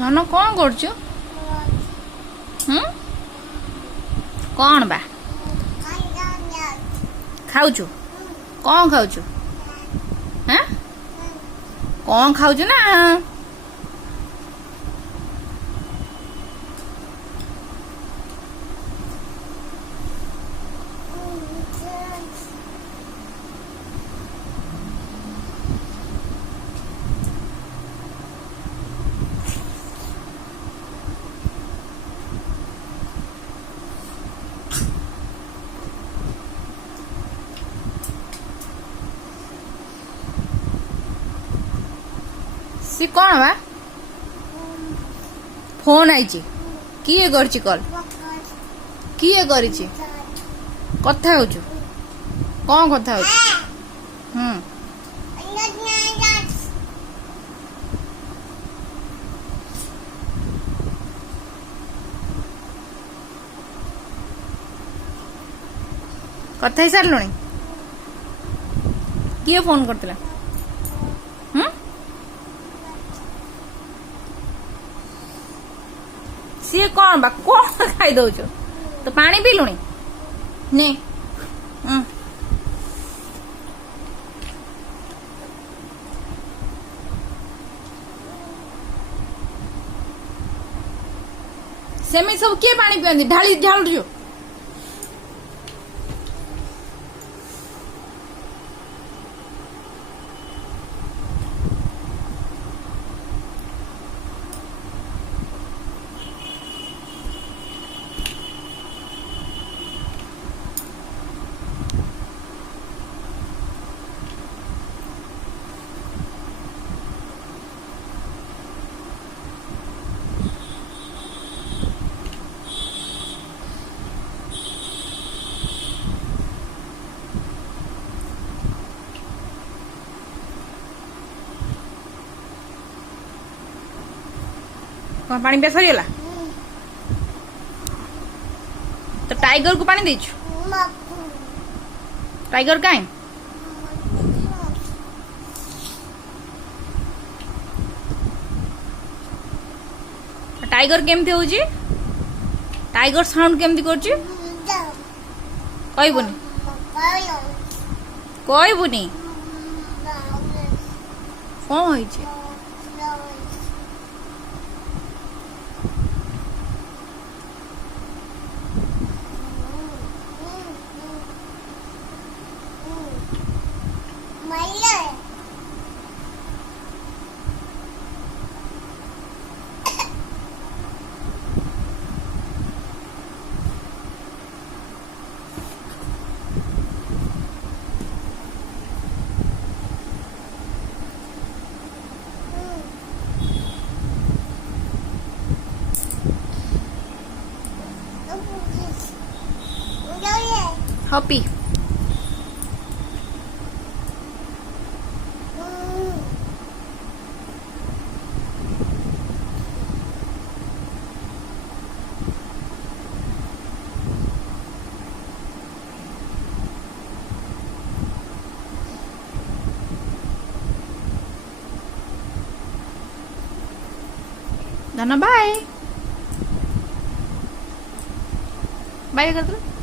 ଧନ କଣ କରୁଛୁ? କଣ ବା ଖାଉଛୁ? କଣ ଖାଉଛୁ? କଣ ଖାଉଛୁ ନା? सी कौन बा फोन आई किए कर कल किए कर कथा हो कौन कथा हो कथा ही सारे किए फोन करते सी कौन बा कौन खाई दौ तो पानी पी लुणी ने सेमी सब किए पानी पियंती ढाली झाड़ू कौन पानी पिया सरीगला तो टाइगर को पानी देचु टाइगर काई टाइगर केमती होउची टाइगर साउंड केमती करची कहबुनी कहबुनी कौन होइची Hoppy. Dana bye. Bye कर दो.